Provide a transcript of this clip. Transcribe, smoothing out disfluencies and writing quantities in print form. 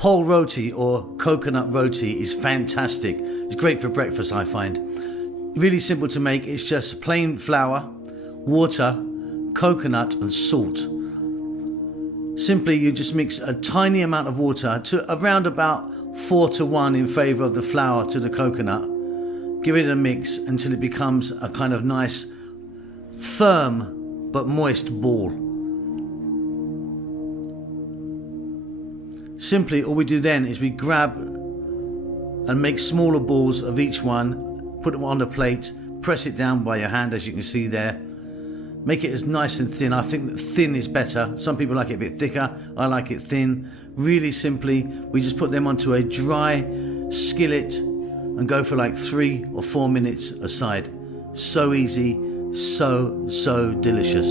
Pol Roti or coconut roti is fantastic. It's great for breakfast, I find. Really simple to make. It's just plain flour, water, coconut and salt. Simply you just mix a tiny amount of water to around about 4-1 in favour of the flour to the coconut. Give it a mix until it becomes a kind of nice, firm but moist ball. Simply all we do then is we grab and make smaller balls of each one, put them on a plate, press it down by your hand as you can see there. Make it as nice and thin. I think that thin is better. Some people like it a bit thicker. I like it thin. Really simply, we just put them onto a dry skillet and go for like 3 or 4 minutes aside. So easy, so delicious.